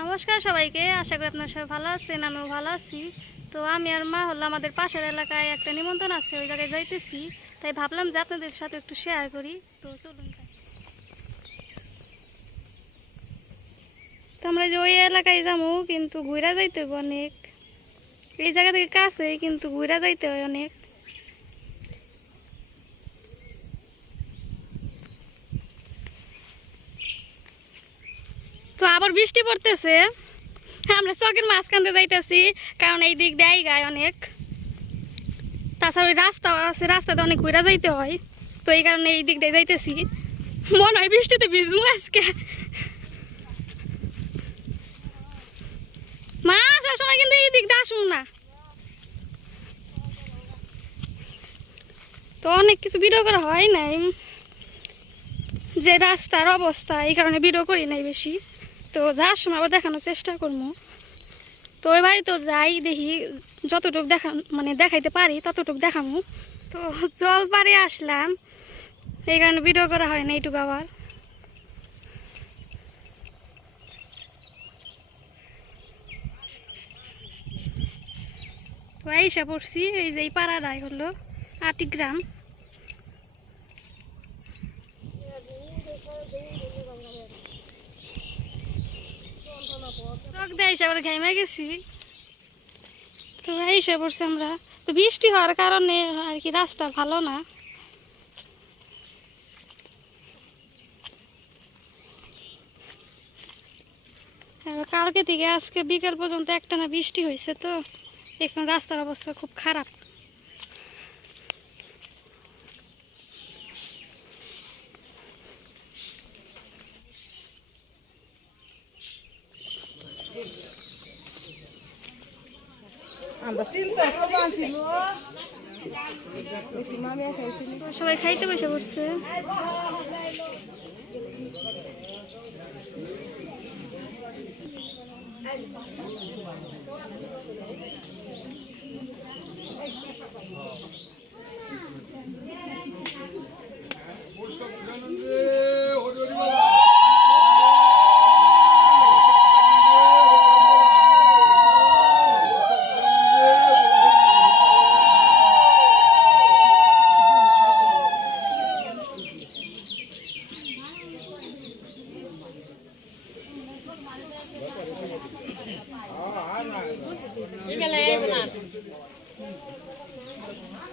নমস্কার সবাইকে, আশা করি আপনার সবাই ভালো আছেন, আমিও ভালো আছি। তো আমি আর মা হলো আমাদের পাশের এলাকায় একটা নিমন্ত্রণ আছে, ওই জায়গায় যাইতেছি। তাই ভাবলাম যে আপনাদের সাথে একটু শেয়ার করি। তো চলুন। তো আমরা যে ওই এলাকায় যাব, কিন্তু ঘুরা যাইতে হবে অনেক। এই জায়গা থেকে কাছে কিন্তু ঘুরা যাইতে হয় অনেক। আবার বৃষ্টি পড়তেছে। আমরা চকের মাঝখানতে যাইতেছি, কারণ এই দিক দেয় গায় অনেক। তাছাড়া ওই রাস্তা আছে, রাস্তাতে অনেক ঘুরা যাইতে হয়। তো এই কারণে এই দিক দিয়ে যাইতেছি। মনে হয় বৃষ্টিতে ভিজবো আজকে। মা আসার সময় কিন্তু এই দিক দিয়ে আসব না। তো অনেক কিছু ভিডিও করা হয় নাই। যে রাস্তার অবস্থা, এই কারণে ভিডিও করি নাই বেশি। তো যাওয়ার সময় আবার দেখানোর চেষ্টা করব তো ওই বাড়ি তো যাই, দেখি যতটুকু দেখা মানে দেখাইতে পারি, ততটুকু দেখামু। তো জল পাড়ে আসলাম। এই কারণে ভিডিও করা হয় না এইটুকু আবার। তো এইসা পড়ছি, এই যে এই পাড়াটাই হলো আটি গ্রাম। চোখ দেয় এসে আবার ঘেমে গেছি। তো এসে আমরা। তো বৃষ্টি হওয়ার কারণে আর কি রাস্তা ভালো না। কালকে থেকে আজকে বিকাল পর্যন্ত একটানা বৃষ্টি হয়েছে তো, এখন রাস্তার অবস্থা খুব খারাপ আমরা চিন্তা করব ছিল মামি খাইছিল তো সবাই খাইতে বসে পড়ছে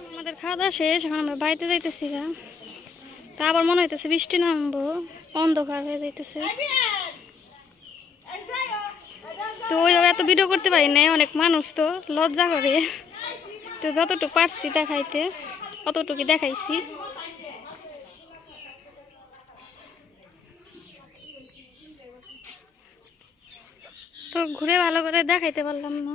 আমাদের খাওয়া দাওয়া শেষ, এখন আমরা বাড়িতে যাইতেছি গা। তা আবার মনে হইতেছে বৃষ্টি নামবো, অন্ধকার হয়ে যাইতেছে। তো ওইভাবে এত ভিডিও করতে পারি না অনেক মানুষ তো, লজ্জা করে। তো যতটুকু পারছি দেখাইতে অতটুকু দেখাইছি। তো ঘুরে ভালো করে দেখাইতে পারলাম না।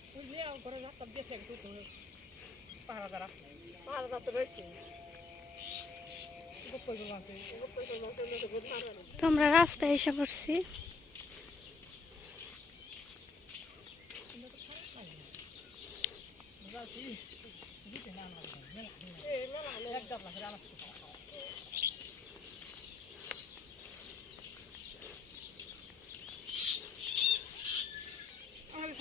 ঘুরবো বুঝলি ঘরে রাস্তা দেখে একটু পাহাড়া দ্বারা পাহাড়া দ্বারা তো রয়েছে তো আমরা রাস্তায় এসে পড়ছি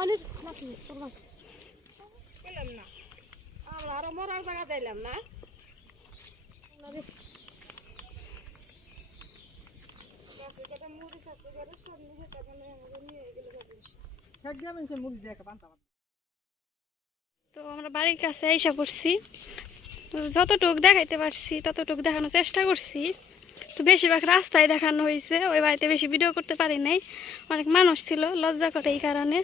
অনেক পেলাম না আমরা আরও মরার জায়গা দিলাম না। তো আমরা বাড়ির কাছে আইসা পড়ছি। যতটুক দেখাইতে পারছি, ততটুক দেখানোর চেষ্টা করছি। তো বেশিরভাগ রাস্তায় দেখানো হয়েছে, ওই বাড়িতে বেশি ভিডিও করতে পারি নাই। অনেক মানুষ ছিল, লজ্জা করে এই কারণে।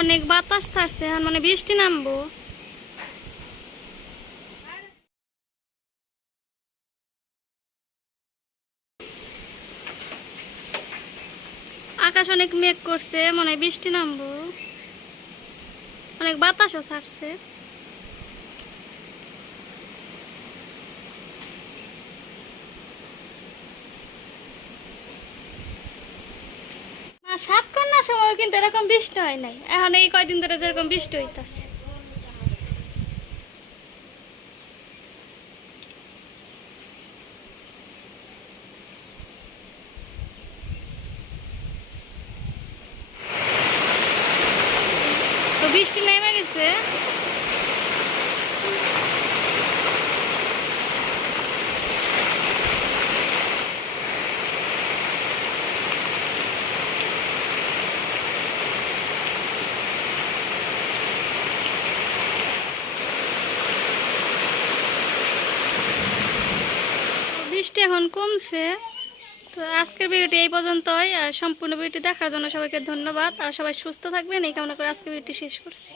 অনেক বাতাস আর মানে বৃষ্টি নামবো। আকাশ অনেক মেঘ করছে, মনে হয় বৃষ্টি নামবো। অনেক বাতাসও ছাড়ছে। সাত কন্যার সময় কিন্তু এরকম বৃষ্টি হয় নাই। এখন এই কয়দিন ধরে যেরকম বৃষ্টি হইতাছে। বৃষ্টি নেমে গেছে। বৃষ্টি এখন কমছে। তো আজকের ভিডিওটি এই পর্যন্তই। সম্পূর্ণ ভিডিওটি দেখার জন্য সবাইকে ধন্যবাদ। আর সবাই সুস্থ থাকবেন। এই কামনা করে আজকের ভিডিওটি শেষ করছি।